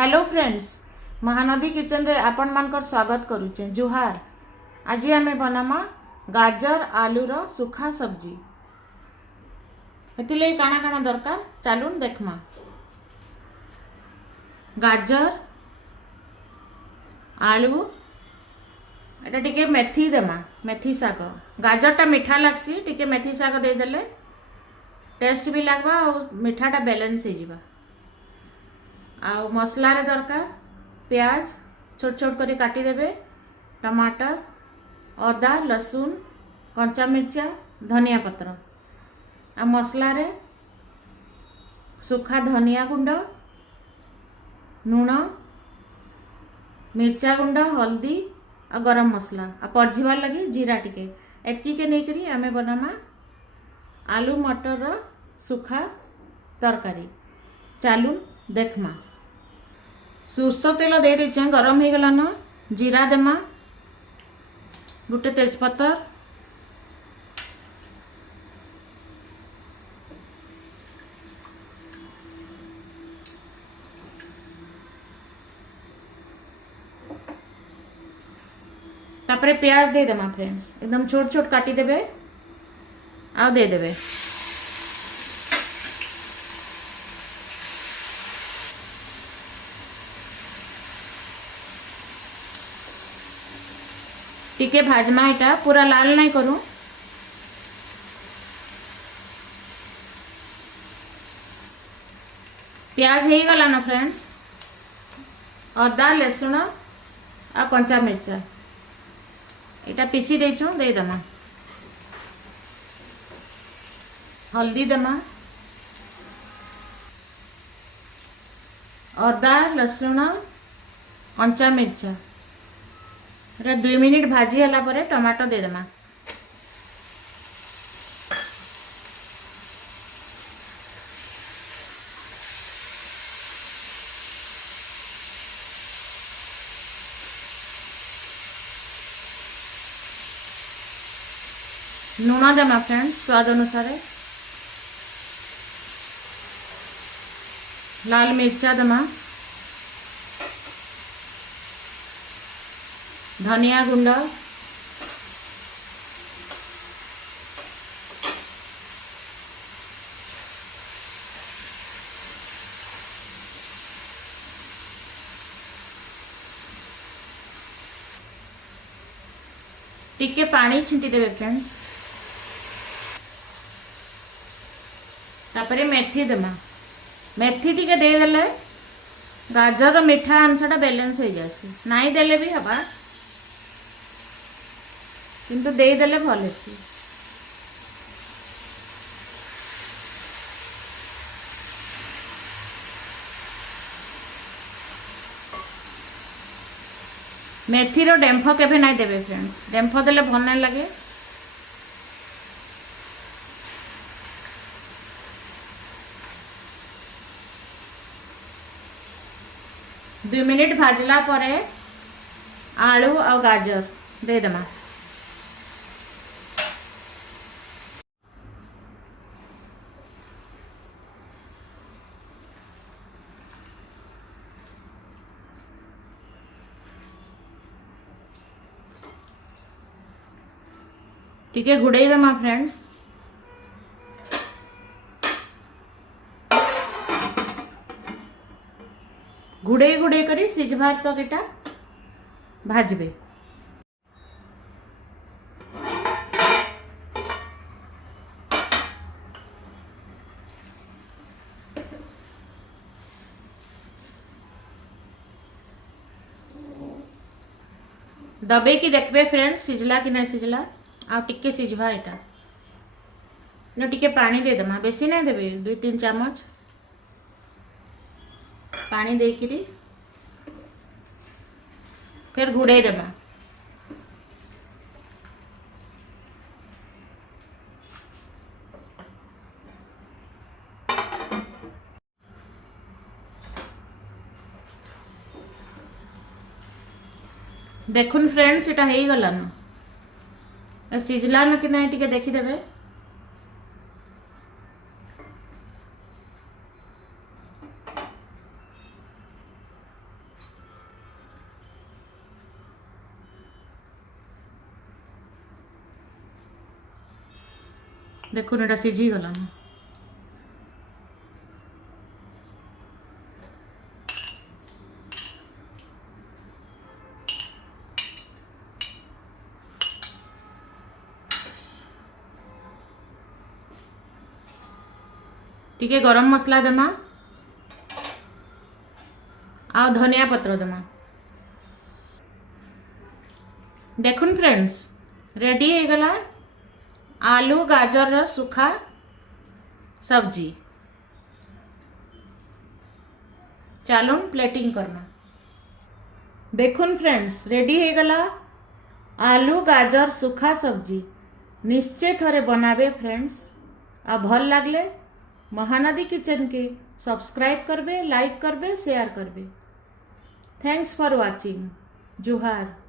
Hello friends, Mahanadi kitchen रे आपण मानकर स्वागत करुचे। जुहार। आज आमे बनामा गाजर आलू रो सुखा सब्जी। हेतिले काना काना दरकार चालून देखमा। गाजर आलू एटा टिके मेथी देमा, मेथी शाग। गाजरटा मीठा लागसी, टिके मेथी शाग दे देले टेस्ट भी लागबा और मीठाटा बैलेंस हो जिबा। आ मसला रे दरकार प्याज छोट छोट करी काटी देबे, टमाटर, अदा, लसुन, कंचा मिर्चा, धनिया पत्र। आ मसला रे सुखा धनिया गुंड, लूण, मिर्चा गुंड, हल्दी आ गरम मसला आ पड़जिबार लगी जीरा टिके। एतकी के नहीं करी आमे बनामा आलू मटर रो सुखा तरकारी। चालू देखमा। सोरष तेल दे देचे, गरम हो गलान। जीरा देमा, गोटे तेजपत्र, तापरे प्याज दे देमा फ्रेंड्स, एकदम छोट छोट काटी देबे आ दे देबे। टिके भाजमा, इटा पूरा लाल नहीं करूँ। प्याज हो गला ना फ्रेंड्स। अदा, लसुण आ कंचा मिर्चा इटा पीसी देचु, दे देमा। हल्दी देमा, अदा लसुण कंचा मिर्चा 2 मिनिट भाजी हला परे टमाटो दे देमा। लूण देमा फ्रेंड्स स्वाद अनुसार। लाल मिर्चा देमा, धनिया गुंड, टिके पानी छिंटी देबे फ्रेंड्स। तापरे मेथी देमा। मेथी टिके दे देले गाजर मीठा अंशटा बैलेंस हो जासी। नाई देले भी हबा, किंतु दे देले भल हेसी। मेथी रो डेम्फ केबे नाई देबे फ्रेंड्स, डेम्फ देले भल नहीं लगे। दो मिनिट भाजला परे आलू और गाजर दे देमा। टिके घुड़े देमा फ्रेंड्स। घुड़े घुड़े करी सिझबार तक एटा भाजबे। दबे की देखबे फ्रेंड्स सिझला कि नहीं सिझला। आ टिके सिझबा एटा न टिके पानी दे देमा, बेसी नहीं देबे। 2-3 चम्मच पानी देकिरी फिर घुड़े देमा। देखुन फ्रेंड्स इटा हो गला न, सिझला न कि नहीं टिके देखीदेवे। देखुन एटा सिझी गला। टिके गरम मसला देमा आ धनिया पत्र देमा। देखुन फ्रेंड्स रेडी हो गला आलू गाजर रो सुखा सब्जी। चालून प्लेटिंग करना। देखुन फ्रेंड्स रेडी हो गला आलू गाजर सुखा सब्जी। निश्चय थरे बनाबे फ्रेंड्स। आ भल लागले महानदी किचन के सब्सक्राइब करबे, लाइक करबे, शेयर करबे। Thanks for watching. जुहार।